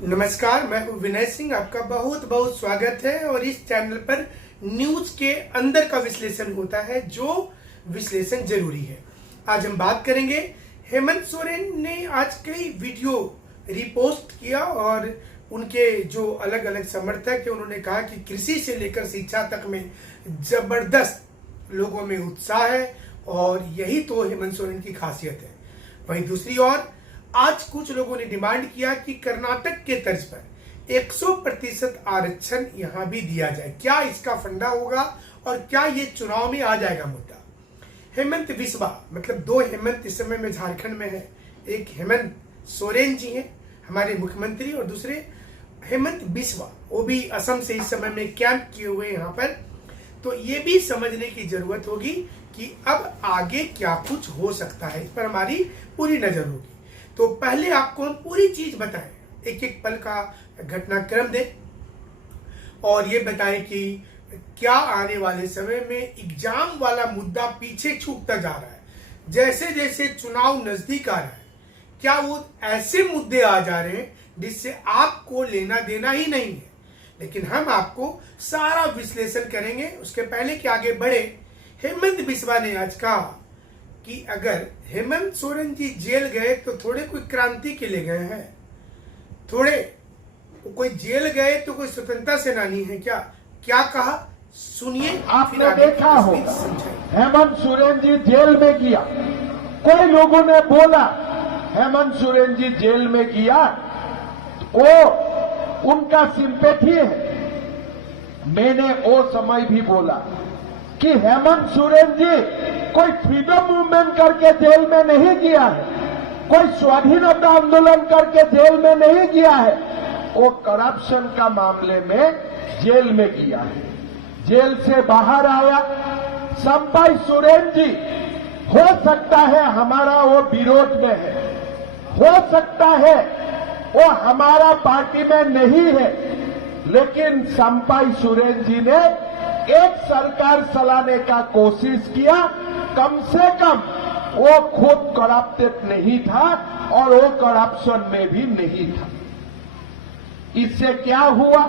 नमस्कार, मैं हूं विनय सिंह। आपका बहुत बहुत स्वागत है। और इस चैनल पर न्यूज के अंदर का विश्लेषण होता है, जो विश्लेषण जरूरी है। आज हम बात करेंगे, हेमंत सोरेन ने आज कई वीडियो रिपोस्ट किया और उनके जो अलग अलग समर्थक है उन्होंने कहा कि कृषि से लेकर शिक्षा तक में जबरदस्त लोगों में उत्साह है और यही तो हेमंत सोरेन की खासियत है। वहीं दूसरी ओर आज कुछ लोगों ने डिमांड किया कि कर्नाटक के तर्ज पर 100% आरक्षण यहां भी दिया जाए। क्या इसका फंडा होगा और क्या ये चुनाव में आ जाएगा मुद्दा? हेमंत बिस्वा, मतलब दो हेमंत इस समय में झारखंड में है। एक हेमंत सोरेन जी हैं हमारे मुख्यमंत्री, और दूसरे हेमंत बिस्वा, वो भी असम से इस समय में कैंप किए हुए यहाँ पर। तो ये भी समझने की जरूरत होगी कि अब आगे क्या कुछ हो सकता है, इस पर हमारी पूरी नजर होगी। तो पहले आपको हम पूरी चीज बताएं, एक एक पल का घटनाक्रम दें और ये बताएं कि क्या आने वाले समय में एग्जाम वाला मुद्दा पीछे छूटता जा रहा है। जैसे जैसे चुनाव नजदीक आ रहा है, क्या वो ऐसे मुद्दे आ जा रहे हैं जिससे आपको लेना देना ही नहीं है। लेकिन हम आपको सारा विश्लेषण करेंगे। उसके पहले कि आगे बढ़े, हेमंत बिस्वा ने आज कहा कि अगर हेमंत सोरेन जी जेल गए तो थोड़े कोई क्रांति के लिए गए हैं, थोड़े कोई जेल गए तो कोई स्वतंत्रता सेनानी है क्या? क्या कहा सुनिए। आपने देखा होगा हेमंत सोरेन जी जेल में गया, कोई लोगों ने बोला हेमंत सोरेन जी जेल में गया, वो उनका सिंपैथी है। मैंने वो समय भी बोला कि हेमंत सोरेन जी कोई फ्रीडम मूवमेंट करके जेल में नहीं गया है, कोई स्वाधीनता आंदोलन करके जेल में नहीं गया है, वो करप्शन का मामले में जेल में गया है। जेल से बाहर आया संपाई सोरेन जी, हो सकता है हमारा वो विरोध में है, हो सकता है वो हमारा पार्टी में नहीं है, लेकिन संपाई सोरेन जी ने एक सरकार चलाने का कोशिश किया। कम से कम वो खुद करप्टेड नहीं था और वो करप्शन में भी नहीं था। इससे क्या हुआ,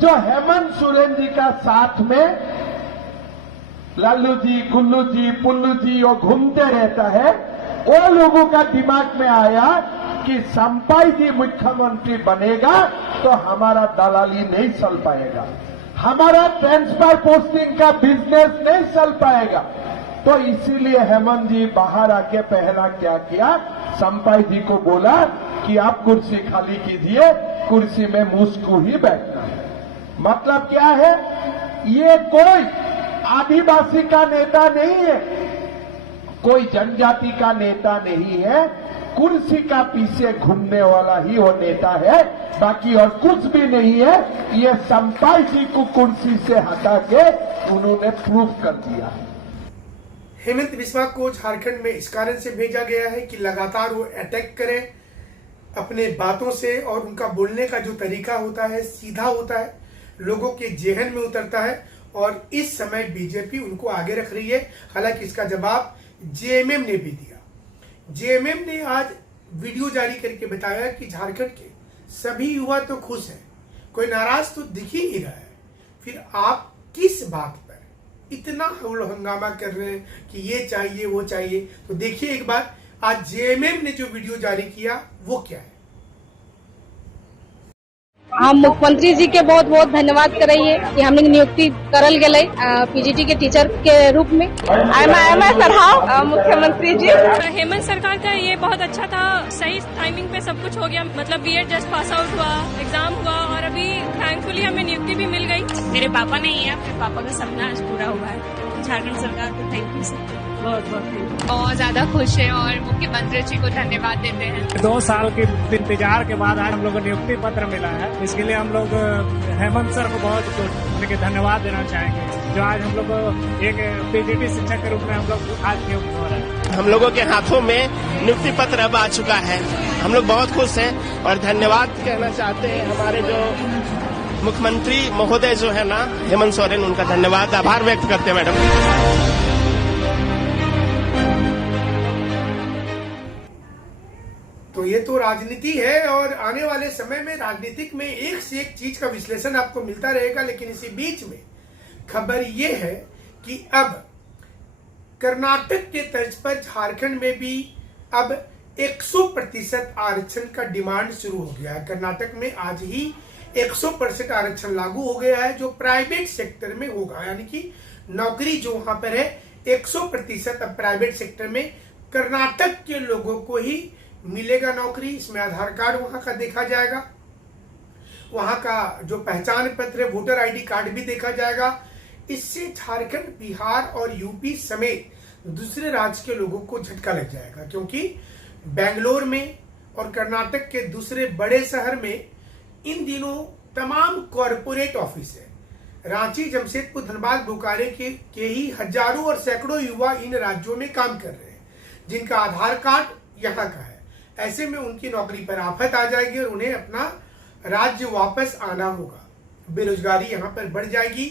जो हेमंत सोरेन जी का साथ में लालू जी, गुल्लू जी, पुल्लू जी वो घूमते रहता है, वो लोगों का दिमाग में आया कि संपाई जी मुख्यमंत्री बनेगा तो हमारा दलाली नहीं चल पाएगा, हमारा ट्रांसफर पोस्टिंग का बिजनेस नहीं चल पाएगा। तो इसीलिए हेमंत जी बाहर आके पहला क्या किया, संपाई जी को बोला कि आप कुर्सी खाली कीजिए, कुर्सी में मुझको ही बैठना है। मतलब क्या है, ये कोई आदिवासी का नेता नहीं है, कोई जनजाति का नेता नहीं है, कुर्सी का पीछे घूमने वाला ही वो नेता है, बाकी और कुछ भी नहीं है। ये संपाई जी को कुर्सी से हटा के उन्होंने प्रूव कर दिया। हेमंत बिस्वा को झारखंड में इस कारण से भेजा गया है कि लगातार वो अटैक करें अपने बातों से, और उनका बोलने का जो तरीका होता है सीधा होता है, लोगों के जेहन में उतरता है। और इस समय बीजेपी उनको आगे रख रही है। हालांकि इसका जवाब जेएमएम ने भी दिया। जेएमएम ने आज वीडियो जारी करके बताया कि झारखंड के सभी युवा तो खुश हैं, कोई नाराज तो दिख ही नहीं रहा है, फिर आप किस बात पर इतना हंगामा कर रहे हैं कि ये चाहिए वो चाहिए। तो देखिए एक बार आज जेएमएम ने जो वीडियो जारी किया वो क्या है। हम मुख्यमंत्री जी के बहुत बहुत धन्यवाद करिए कि हमने नियुक्ति करल गए पीजीटी के टीचर के रूप में। सराहना मुख्यमंत्री जी। हेमंत सरकार का ये बहुत अच्छा था, सही टाइमिंग पे सब कुछ हो गया। मतलब बीएड जस्ट पास आउट हुआ, एग्जाम हुआ और अभी थैंकफुली हमें नियुक्ति भी मिल गई। मेरे पापा नहीं है, अपने पापा का सपना आज पूरा हुआ है। झारखंड सरकार को थैंक यू सर, बहुत बहुत ज्यादा खुश है और मुख्यमंत्री जी को धन्यवाद देते हैं। 2 साल के इंतजार के बाद आज हम लोग को नियुक्ति पत्र मिला है। इसके लिए हम लोग हेमंत सर को बहुत धन्यवाद देना चाहेंगे, जो आज हम लोग एक पीजीटी शिक्षक के रूप में हम लोग आज नियुक्त हो रहे हैं। हम लोगों के हाथों में नियुक्ति पत्र अब आ चुका है, हम लोग बहुत खुश हैं और धन्यवाद कहना चाहते हैं हमारे जो मुख्यमंत्री महोदय जो है ना हेमंत सोरेन, उनका धन्यवाद आभार व्यक्त करते हैं। मैडम तो ये तो राजनीति है और आने वाले समय में राजनीतिक में एक से एक चीज का विश्लेषण आपको मिलता रहेगा। लेकिन इसी बीच में खबर ये है कि अब कर्नाटक के तर्ज पर झारखंड में भी अब 100% आरक्षण का डिमांड शुरू हो गया है। कर्नाटक में आज ही 100% आरक्षण लागू हो गया है, जो प्राइवेट सेक्टर में होगा, यानी कि नौकरी जो वहां पर है 100% अब प्राइवेट सेक्टर में कर्नाटक के लोगों को ही मिलेगा नौकरी। इसमें आधार कार्ड वहां का देखा जाएगा, वहां का जो पहचान पत्र है वोटर आईडी कार्ड भी देखा जाएगा। इससे झारखंड, बिहार और यूपी समेत दूसरे राज्य के लोगों को झटका लग जाएगा, क्योंकि बेंगलोर में और कर्नाटक के दूसरे बड़े शहर में इन दिनों तमाम कॉरपोरेट ऑफिस है। रांची, जमशेदपुर, धनबाद, बोकारो के ही हजारों और सैकड़ों युवा इन राज्यों में काम कर रहे हैं, जिनका आधार कार्ड यहाँ का है। ऐसे में उनकी नौकरी पर आफत आ जाएगी और उन्हें अपना राज्य वापस आना होगा। बेरोजगारी यहाँ पर बढ़ जाएगी,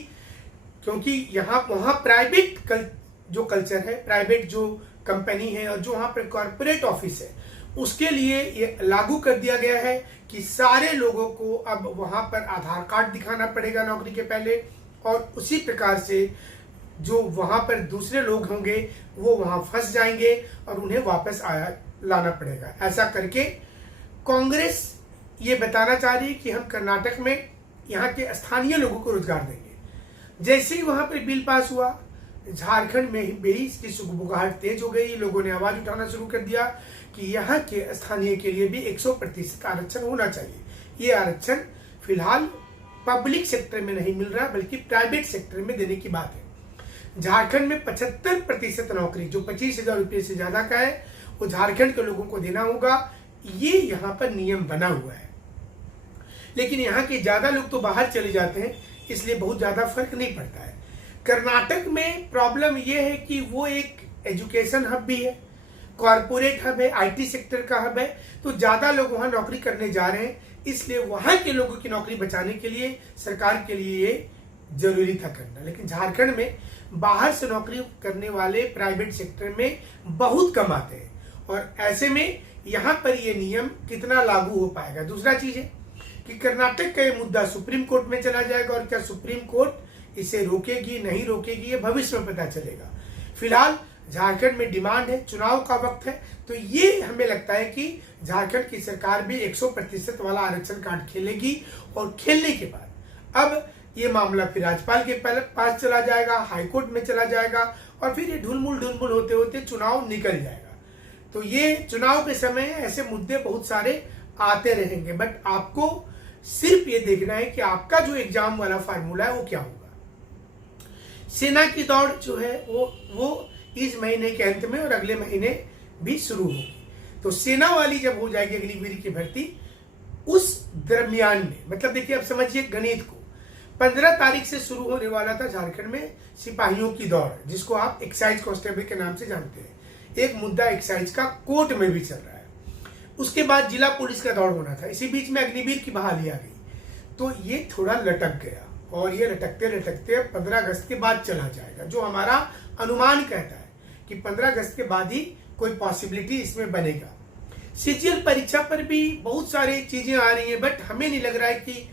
क्योंकि वहाँ प्राइवेट जो कल्चर है, प्राइवेट जो कंपनी है और जो वहाँ पर कॉर्पोरेट ऑफिस है, उसके लिए ये लागू कर दिया गया है कि सारे लोगों को अब वहां पर आधार कार्ड दिखाना पड़ेगा नौकरी के पहले, और उसी प्रकार से जो वहां पर दूसरे लोग होंगे वो वहां फंस जाएंगे और उन्हें वापस लाना पड़ेगा। ऐसा करके कांग्रेस ये बताना चाह रही है कि हम कर्नाटक में यहाँ के स्थानीय लोगों को रोजगार देंगे। जैसे ही वहां पर बिल पास हुआ, झारखंड में भी इसकी सुगबुगाहट तेज हो गई। लोगों ने आवाज उठाना शुरू कर दिया कि यहाँ के स्थानीय के लिए भी 100% आरक्षण होना चाहिए। ये आरक्षण फिलहाल पब्लिक सेक्टर में नहीं मिल रहा, बल्कि प्राइवेट सेक्टर में देने की बात है। झारखंड में 75% नौकरी जो 25,000 रुपये से ज्यादा का है वो झारखंड के लोगों को देना होगा। ये यहाँ पर नियम बना हुआ है, लेकिन यहाँ के ज्यादा लोग तो बाहर चले जाते हैं, इसलिए बहुत ज्यादा फर्क नहीं पड़ता है। कर्नाटक में प्रॉब्लम यह है कि वो एक एजुकेशन हब भी है, कॉर्पोरेट हब है, आईटी सेक्टर का हब है, तो ज्यादा लोग वहां नौकरी करने जा रहे हैं। इसलिए वहां के लोगों की नौकरी बचाने के लिए सरकार के लिए ये जरूरी था करना। लेकिन झारखंड में बाहर से नौकरी करने वाले प्राइवेट सेक्टर में बहुत कम आते हैं, और ऐसे में यहाँ पर ये नियम कितना लागू हो पाएगा। दूसरा चीज है कि कर्नाटक का ये मुद्दा सुप्रीम कोर्ट में चला जाएगा, और क्या सुप्रीम कोर्ट इसे रोकेगी नहीं रोकेगी ये भविष्य में पता चलेगा। फिलहाल झारखंड में डिमांड है, चुनाव का वक्त है, तो ये हमें लगता है कि झारखंड की सरकार भी 100% वाला आरक्षण कार्ड खेलेगी, और खेलने के बाद अब ये मामला फिर राज्यपाल के पास चला जाएगा, हाईकोर्ट में चला जाएगा, और फिर ये ढुलमुल होते होते चुनाव निकल जाएगा। तो ये चुनाव के समय ऐसे मुद्दे बहुत सारे आते रहेंगे, बट आपको सिर्फ ये देखना है कि आपका जो एग्जाम वाला फार्मूला है वो क्या होगा। सेना की दौड़ जो है वो इस महीने के अंत में और अगले महीने भी शुरू होगी। तो सेना वाली जब हो जाएगी अग्निवीर की भर्ती, उस दरमियान में, मतलब देखिए अब समझिए गणित को, 15 तारीख से शुरू होने वाला था झारखंड में सिपाहियों की दौड़, जिसको आप एक्साइज कांस्टेबल के नाम से जानते हैं। एक मुद्दा एक्साइज का कोर्ट में भी चल रहा है। उसके बाद जिला पुलिस का दौड़ होना था, इसी बीच में अग्निवीर की बहाली आ गई, तो ये थोड़ा लटक गया, और ये लटकते लटकते 15 अगस्त के बाद चला जाएगा, जो हमारा अनुमान कहता है कि 15 अगस्त के बाद ही कोई पॉसिबिलिटी इसमें बनेगा। सीजीएल परीक्षा पर भी बहुत सारी चीजें आ रही हैं, बट हमें नहीं लग रहा है कि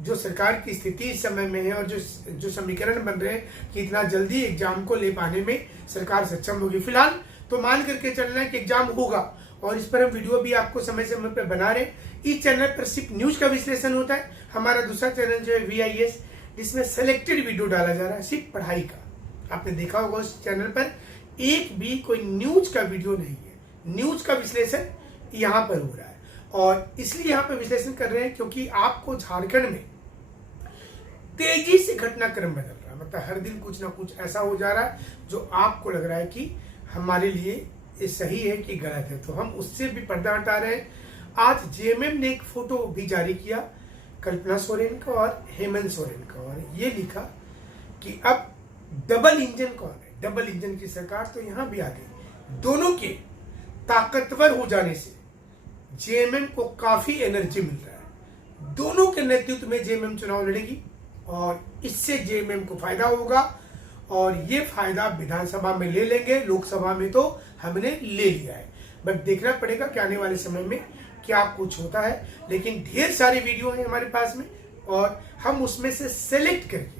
जो सरकार की स्थिति इस समय में है और जो समीकरण बन रहे हैं कि इतना जल्दी एग्जाम को ले पाने में सरकार सक्षम होगी। फिलहाल तो मान करके चलना है कि एग्जाम होगा, और इस पर हम वीडियो भी आपको समय समय पर बना रहे। इस चैनल पर सिर्फ न्यूज का विश्लेषण होता है। हमारा दूसरा चैनल जो है VIS, जिसमें सेलेक्टेड वीडियो डाला जा रहा है सिर्फ पढ़ाई का। आपने देखा होगा उस चैनल पर एक भी कोई न्यूज का वीडियो नहीं है। न्यूज का विश्लेषण यहाँ पर हो रहा है, और इसलिए यहाँ पर विश्लेषण कर रहे हैं क्योंकि आपको झारखंड में तेजी से घटनाक्रम बदल रहा है। मतलब हर दिन कुछ ना कुछ ऐसा हो जा रहा है जो आपको लग रहा है कि हमारे लिए ये सही है कि गलत है, तो हम उससे भी पर्दा हटा रहे हैं। आज JMM ने एक फोटो भी जारी किया, कल्पना सोरेन का और हेमंत सोरेन का, और ये लिखा कि अब डबल इंजन कौन है, डबल इंजन की सरकार तो यहां भी आ गई। दोनों के ताकतवर हो जाने से JMM को काफी एनर्जी मिल रहा है। दोनों के नेतृत्व में JMM चुनाव लड़ेगी, और इससे JMM को फायदा होगा, और ये फायदा विधानसभा में ले लेंगे, लोकसभा में तो हमने ले लिया है। बट देखना पड़ेगा कि आने वाले समय में क्या कुछ होता है। लेकिन ढेर सारी वीडियो है हमारे पास में और हम उसमें से सेलेक्ट करके